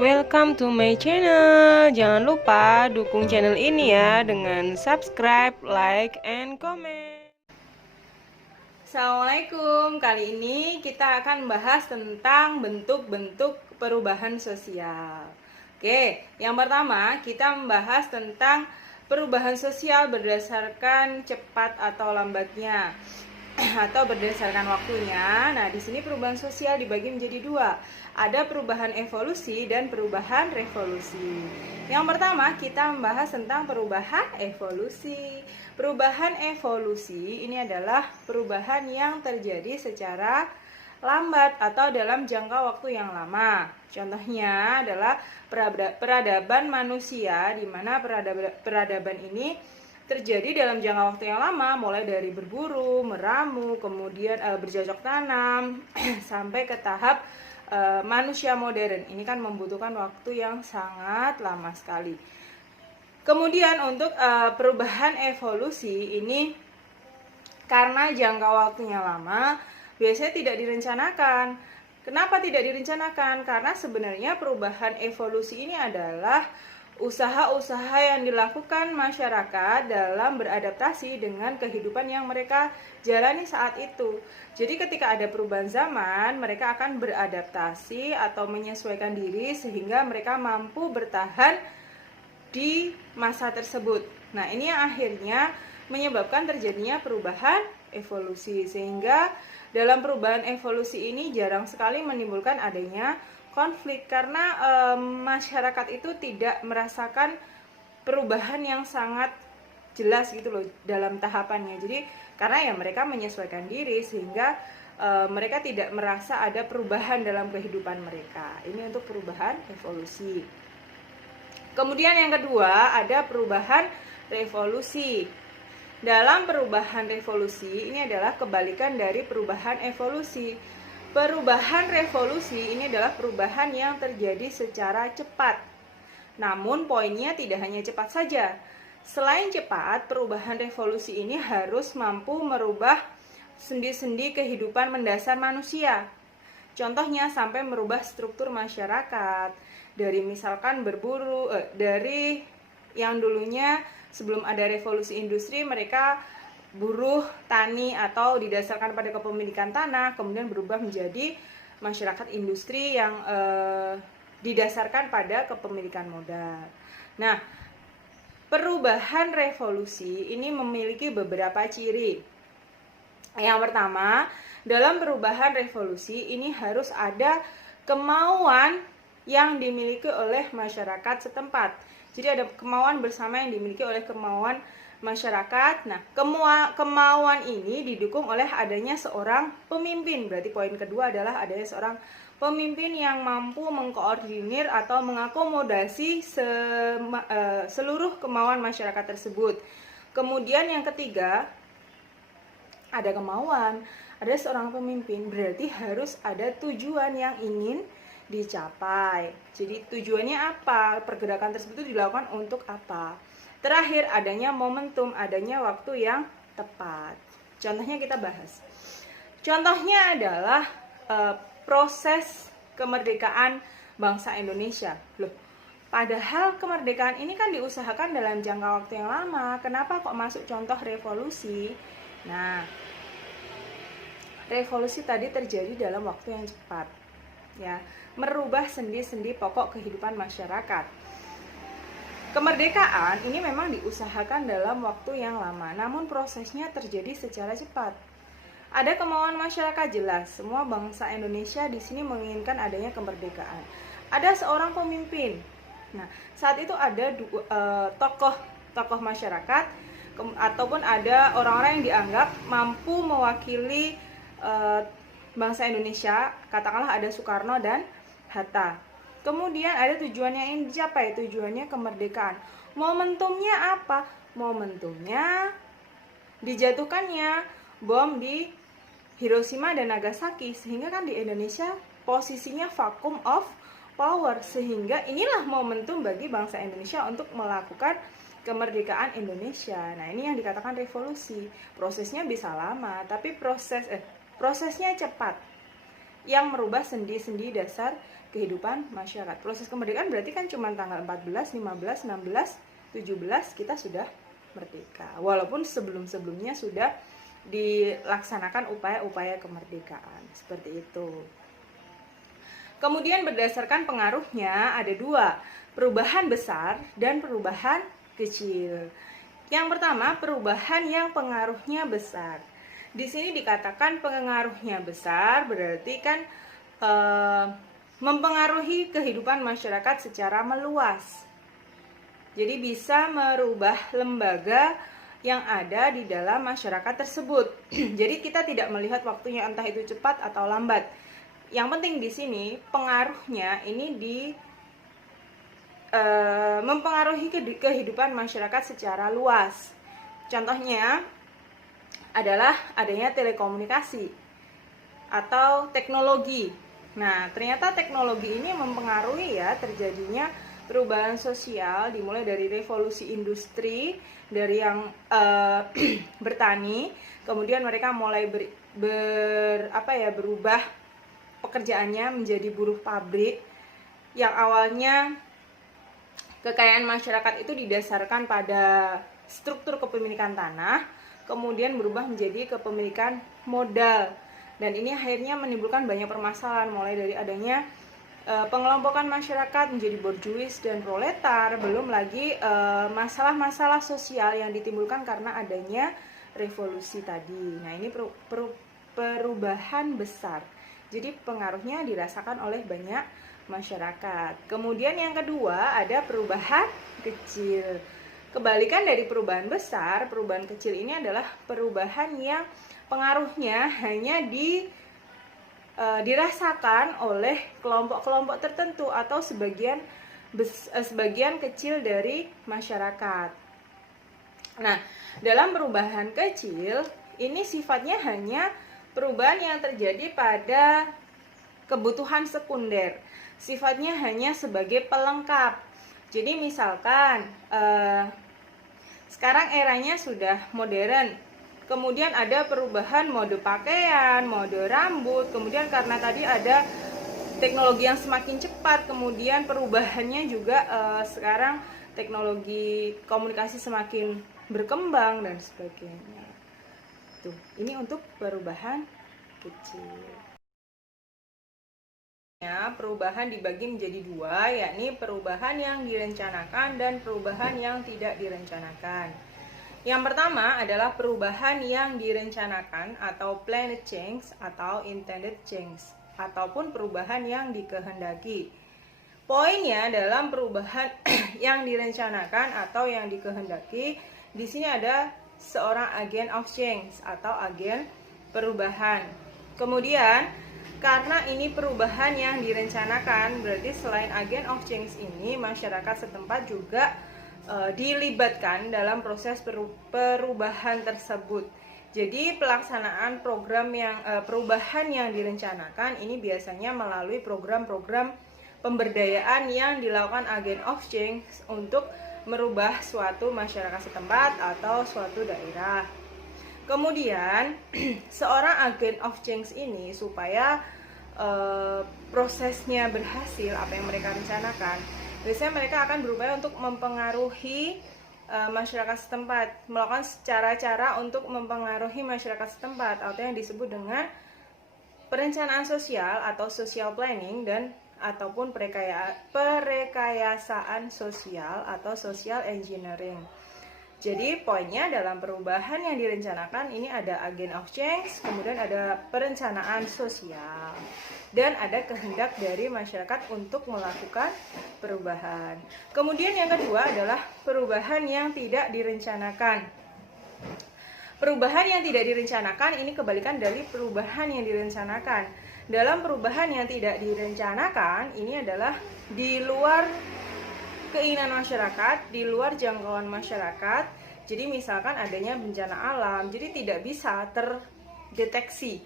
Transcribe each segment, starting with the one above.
Welcome to my channel. Jangan lupa dukung channel ini ya dengan subscribe, like, and comment. Assalamualaikum. Kali ini kita akan membahas tentang bentuk-bentuk perubahan sosial. Oke, yang pertama kita membahas tentang perubahan sosial berdasarkan cepat atau lambatnya atau berdasarkan waktunya. Nah, di sini perubahan sosial dibagi menjadi dua. Ada perubahan evolusi dan perubahan revolusi. Yang pertama, kita membahas tentang perubahan evolusi. Perubahan evolusi ini adalah perubahan yang terjadi secara lambat atau dalam jangka waktu yang lama. Contohnya adalah peradaban manusia, di mana peradaban ini terjadi dalam jangka waktu yang lama, mulai dari berburu, meramu, kemudian bercocok tanam sampai ke tahap manusia modern. Ini kan membutuhkan waktu yang sangat lama sekali. Kemudian untuk perubahan evolusi ini karena jangka waktunya lama, biasanya tidak direncanakan. Kenapa tidak direncanakan? Karena sebenarnya perubahan evolusi ini adalah usaha-usaha yang dilakukan masyarakat dalam beradaptasi dengan kehidupan yang mereka jalani saat itu. Jadi ketika ada perubahan zaman, mereka akan beradaptasi atau menyesuaikan diri sehingga mereka mampu bertahan di masa tersebut. Nah, ini yang akhirnya menyebabkan terjadinya perubahan evolusi, sehingga dalam perubahan evolusi ini jarang sekali menimbulkan adanya konflik karena masyarakat itu tidak merasakan perubahan yang sangat jelas gitu loh dalam tahapannya. Jadi karena ya mereka menyesuaikan diri sehingga mereka tidak merasa ada perubahan dalam kehidupan mereka. Ini untuk perubahan evolusi. Kemudian yang kedua ada perubahan revolusi. Dalam perubahan revolusi ini adalah kebalikan dari perubahan evolusi. Perubahan revolusi ini adalah perubahan yang terjadi secara cepat. Namun poinnya tidak hanya cepat saja. Selain cepat, perubahan revolusi ini harus mampu merubah sendi-sendi kehidupan mendasar manusia. Contohnya sampai merubah struktur masyarakat. Dari misalkan berburu, dari yang dulunya sebelum ada revolusi industri mereka buruh, tani, atau didasarkan pada kepemilikan tanah, kemudian berubah menjadi masyarakat industri yang didasarkan pada kepemilikan modal. Nah, perubahan revolusi ini memiliki beberapa ciri. Yang pertama, dalam perubahan revolusi ini harus ada kemauan yang dimiliki oleh masyarakat setempat. Jadi ada kemauan bersama yang dimiliki oleh kemauan masyarakat. Nah, kemauan ini didukung oleh adanya seorang pemimpin. Berarti poin kedua adalah adanya seorang pemimpin yang mampu mengkoordinir atau mengakomodasi seluruh kemauan masyarakat tersebut. Kemudian yang ketiga, ada kemauan, ada seorang pemimpin, berarti harus ada tujuan yang ingin dicapai. Jadi tujuannya apa? Pergerakan tersebut dilakukan untuk apa? Terakhir, adanya momentum, adanya waktu yang tepat. Contohnya kita bahas. Contohnya adalah proses kemerdekaan bangsa Indonesia. Loh, padahal kemerdekaan ini kan diusahakan dalam jangka waktu yang lama. Kenapa kok masuk contoh revolusi? Nah, revolusi tadi terjadi dalam waktu yang cepat. Ya, merubah sendi-sendi pokok kehidupan masyarakat. Kemerdekaan ini memang diusahakan dalam waktu yang lama, namun prosesnya terjadi secara cepat. Ada kemauan masyarakat jelas, semua bangsa Indonesia di sini menginginkan adanya kemerdekaan. Ada seorang pemimpin. Nah, saat itu ada tokoh masyarakat ataupun ada orang-orang yang dianggap mampu mewakili bangsa Indonesia, katakanlah ada Soekarno dan Hatta. Kemudian ada tujuan yang ingin dicapai, tujuannya kemerdekaan. Momentumnya apa? Momentumnya dijatuhkannya bom di Hiroshima dan Nagasaki, sehingga kan di Indonesia posisinya vacuum of power, sehingga inilah momentum bagi bangsa Indonesia untuk melakukan kemerdekaan Indonesia. Nah, ini yang dikatakan revolusi. Prosesnya bisa lama, tapi prosesnya cepat, yang merubah sendi-sendi dasar kehidupan masyarakat. Proses kemerdekaan berarti kan cuma tanggal 14, 15, 16, 17 kita sudah merdeka. Walaupun sebelum-sebelumnya sudah dilaksanakan upaya-upaya kemerdekaan. Seperti itu. Kemudian berdasarkan pengaruhnya ada dua, perubahan besar dan perubahan kecil. Yang pertama, perubahan yang pengaruhnya besar. Di sini dikatakan pengaruhnya besar berarti kan mempengaruhi kehidupan masyarakat secara meluas. Jadi bisa merubah lembaga yang ada di dalam masyarakat tersebut. Jadi kita tidak melihat waktunya entah itu cepat atau lambat. Yang penting di sini pengaruhnya ini mempengaruhi kehidupan masyarakat secara luas. Contohnya adalah adanya telekomunikasi atau teknologi. Nah, ternyata teknologi ini mempengaruhi ya terjadinya perubahan sosial, dimulai dari revolusi industri, dari yang bertani, kemudian mereka mulai berubah pekerjaannya menjadi buruh pabrik, yang awalnya kekayaan masyarakat itu didasarkan pada struktur kepemilikan tanah, kemudian berubah menjadi kepemilikan modal. Dan ini akhirnya menimbulkan banyak permasalahan, mulai dari adanya pengelompokan masyarakat menjadi borjuis dan proletar, belum lagi masalah-masalah sosial yang ditimbulkan karena adanya revolusi tadi. Nah, ini perubahan besar. Jadi pengaruhnya dirasakan oleh banyak masyarakat. Kemudian yang kedua ada perubahan kecil. Kebalikan dari perubahan besar, perubahan kecil ini adalah perubahan yang pengaruhnya hanya dirasakan oleh kelompok-kelompok tertentu atau sebagian kecil dari masyarakat. Nah, dalam perubahan kecil ini sifatnya hanya perubahan yang terjadi pada kebutuhan sekunder. Sifatnya hanya sebagai pelengkap. Jadi misalkan sekarang eranya sudah modern, kemudian ada perubahan mode pakaian, mode rambut, kemudian karena tadi ada teknologi yang semakin cepat, kemudian perubahannya juga sekarang teknologi komunikasi semakin berkembang dan sebagainya. Tuh, ini untuk perubahan kecil. Perubahan dibagi menjadi dua, yakni perubahan yang direncanakan dan perubahan yang tidak direncanakan. Yang pertama adalah perubahan yang direncanakan atau planned change atau intended change, ataupun perubahan yang dikehendaki. Poinnya dalam perubahan yang direncanakan atau yang dikehendaki, di sini ada seorang agen of change atau agen perubahan. Kemudian karena ini perubahan yang direncanakan, berarti selain agen of change ini, masyarakat setempat juga dilibatkan dalam proses perubahan tersebut. Jadi pelaksanaan program yang perubahan yang direncanakan ini biasanya melalui program-program pemberdayaan yang dilakukan agen of change untuk merubah suatu masyarakat setempat atau suatu daerah. Kemudian seorang agen of change ini supaya prosesnya berhasil apa yang mereka rencanakan, biasanya mereka akan berupaya untuk mempengaruhi masyarakat setempat, melakukan cara-cara untuk mempengaruhi masyarakat setempat atau yang disebut dengan perencanaan sosial atau social planning dan ataupun perekayasaan sosial atau social engineering. Jadi poinnya dalam perubahan yang direncanakan ini ada agen of change, kemudian ada perencanaan sosial, dan ada kehendak dari masyarakat untuk melakukan perubahan. Kemudian yang kedua adalah perubahan yang tidak direncanakan. Perubahan yang tidak direncanakan ini kebalikan dari perubahan yang direncanakan. Dalam perubahan yang tidak direncanakan ini adalah di luar keinginan masyarakat, di luar jangkauan masyarakat. Jadi misalkan adanya bencana alam, jadi tidak bisa terdeteksi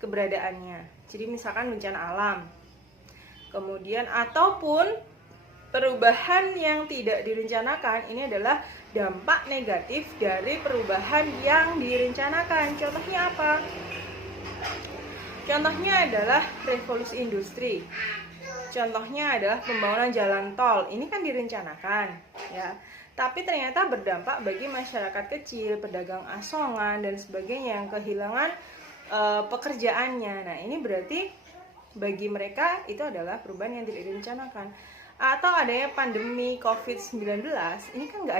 keberadaannya. Jadi misalkan bencana alam. Kemudian ataupun perubahan yang tidak direncanakan ini adalah dampak negatif dari perubahan yang direncanakan. Contohnya apa? Contohnya adalah revolusi industri. Contohnya adalah pembangunan jalan tol. Ini kan direncanakan, ya. Tapi ternyata berdampak bagi masyarakat kecil, pedagang asongan dan sebagainya yang kehilangan pekerjaannya. Nah, ini berarti bagi mereka itu adalah perubahan yang tidak direncanakan. Atau adanya pandemi COVID-19, ini kan nggak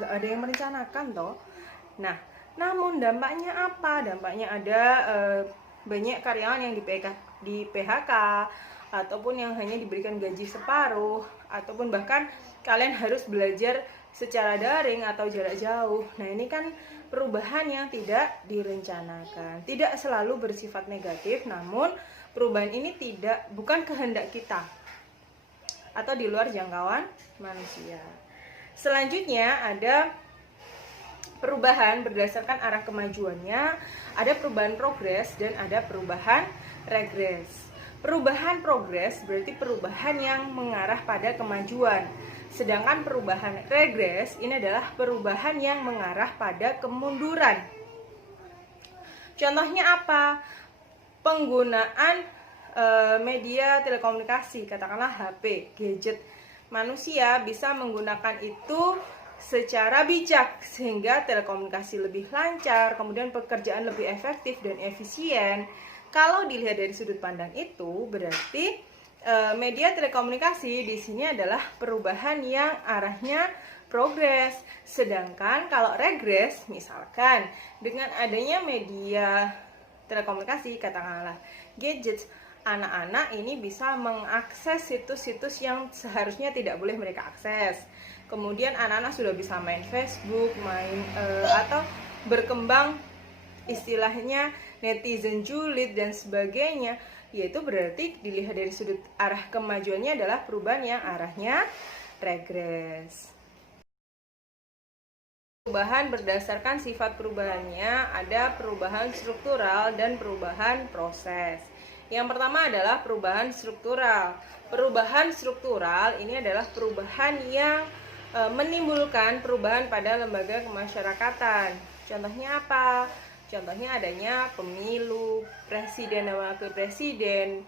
ada yang merencanakan toh. Nah, namun dampaknya apa? Dampaknya ada banyak karyawan yang di PHK, ataupun yang hanya diberikan gaji separuh, ataupun bahkan kalian harus belajar secara daring atau jarak jauh. Nah, ini kan perubahan yang tidak direncanakan. Tidak selalu bersifat negatif, namun perubahan ini bukan kehendak kita atau di luar jangkauan manusia. Selanjutnya ada perubahan berdasarkan arah kemajuannya, ada perubahan progres dan ada perubahan regres. Perubahan progres berarti perubahan yang mengarah pada kemajuan. Sedangkan perubahan regres ini adalah perubahan yang mengarah pada kemunduran. Contohnya apa? Penggunaan media telekomunikasi, katakanlah HP, gadget. Manusia bisa menggunakan itu secara bijak sehingga telekomunikasi lebih lancar, kemudian pekerjaan lebih efektif dan efisien. Kalau dilihat dari sudut pandang itu, berarti media telekomunikasi di sini adalah perubahan yang arahnya progres. Sedangkan kalau regres, misalkan dengan adanya media telekomunikasi, katakanlah gadget, anak-anak ini bisa mengakses situs-situs yang seharusnya tidak boleh mereka akses. Kemudian anak-anak sudah bisa main Facebook, atau berkembang istilahnya netizen julid dan sebagainya. Yaitu berarti dilihat dari sudut arah kemajuannya adalah perubahan yang arahnya regres. Perubahan berdasarkan sifat perubahannya, ada perubahan struktural dan perubahan proses. Yang pertama adalah perubahan struktural. Perubahan struktural ini adalah perubahan yang menimbulkan perubahan pada lembaga kemasyarakatan. Contohnya apa? Contohnya adanya pemilu presiden dan wakil presiden,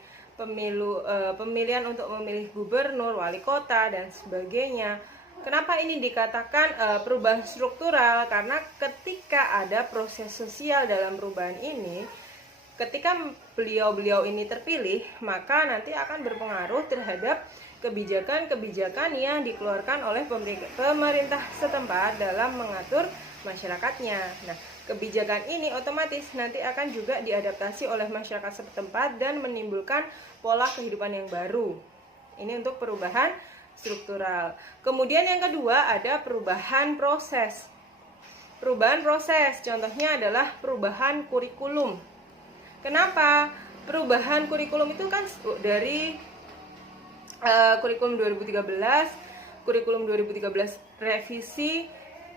pemilihan untuk memilih gubernur, wali kota dan sebagainya. Kenapa ini dikatakan perubahan struktural? Karena ketika ada proses sosial dalam perubahan ini, ketika beliau-beliau ini terpilih, maka nanti akan berpengaruh terhadap kebijakan-kebijakan yang dikeluarkan oleh pemerintah setempat dalam mengatur masyarakatnya. Nah, kebijakan ini otomatis nanti akan juga diadaptasi oleh masyarakat setempat dan menimbulkan pola kehidupan yang baru. Ini untuk perubahan struktural. Kemudian yang kedua ada perubahan proses. Perubahan proses contohnya adalah perubahan kurikulum. Kenapa? Perubahan kurikulum itu kan dari kurikulum 2013, kurikulum 2013 revisi,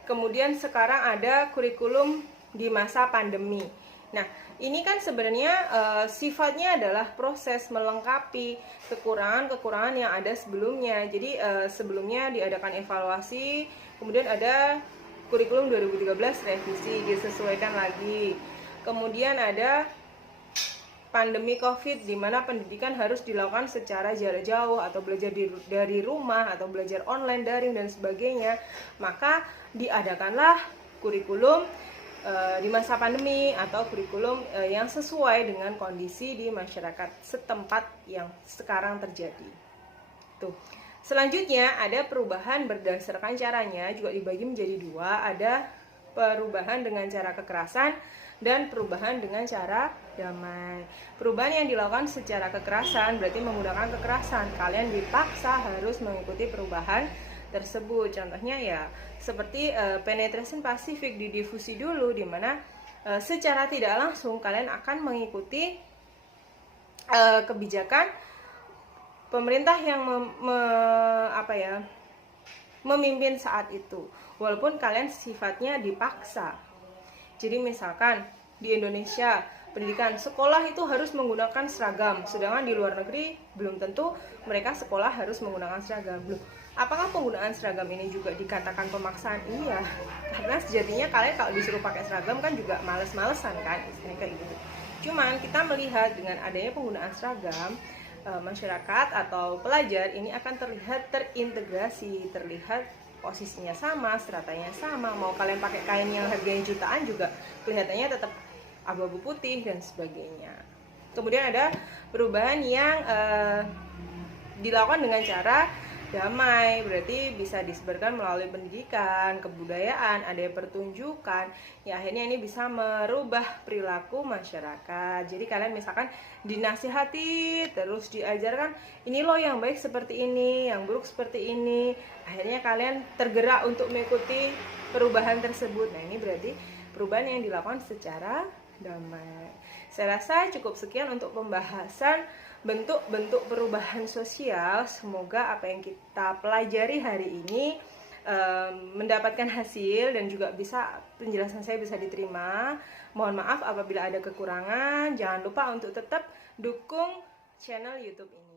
kemudian sekarang ada kurikulum di masa pandemi. Nah, ini kan sebenarnya sifatnya adalah proses melengkapi kekurangan-kekurangan yang ada sebelumnya. Jadi sebelumnya diadakan evaluasi, kemudian ada kurikulum 2013 revisi, disesuaikan lagi. Kemudian ada pandemi COVID di mana pendidikan harus dilakukan secara jarak jauh atau belajar dari rumah atau belajar online, daring dan sebagainya. Maka diadakanlah kurikulum di masa pandemi atau kurikulum yang sesuai dengan kondisi di masyarakat setempat yang sekarang terjadi. Tuh. Selanjutnya ada perubahan berdasarkan caranya, juga dibagi menjadi dua. Ada perubahan dengan cara kekerasan dan perubahan dengan cara damai. Perubahan yang dilakukan secara kekerasan berarti menggunakan kekerasan. Kalian dipaksa harus mengikuti perubahan tersebut. Contohnya ya seperti penetration pasifik di difusi dulu, di mana secara tidak langsung kalian akan mengikuti kebijakan pemerintah yang memimpin saat itu, walaupun kalian sifatnya dipaksa. Jadi misalkan di Indonesia pendidikan sekolah itu harus menggunakan seragam, sedangkan di luar negeri belum tentu mereka sekolah harus menggunakan seragam. Apakah penggunaan seragam ini juga dikatakan pemaksaan? Iya, karena sejatinya kalian kalau disuruh pakai seragam kan juga males-malesan kan, istilahnya kayak gitu. Cuman kita melihat dengan adanya penggunaan seragam, masyarakat atau pelajar ini akan terlihat terintegrasi, terlihat posisinya sama, stratanya sama. Mau kalian pakai kain yang harganya jutaan juga kelihatannya tetap abu-abu putih dan sebagainya. Kemudian ada perubahan yang dilakukan dengan cara damai, berarti bisa disebarkan melalui pendidikan, kebudayaan, ada pertunjukan, ya akhirnya ini bisa merubah perilaku masyarakat. Jadi kalian misalkan dinasihati, terus diajarkan ini loh yang baik seperti ini, yang buruk seperti ini, akhirnya kalian tergerak untuk mengikuti perubahan tersebut. Nah ini berarti perubahan yang dilakukan secara damai. Saya rasa cukup sekian untuk pembahasan bentuk-bentuk perubahan sosial. Semoga apa yang kita pelajari hari ini mendapatkan hasil dan juga bisa penjelasan saya bisa diterima. Mohon maaf apabila ada kekurangan. Jangan lupa untuk tetap dukung channel YouTube ini.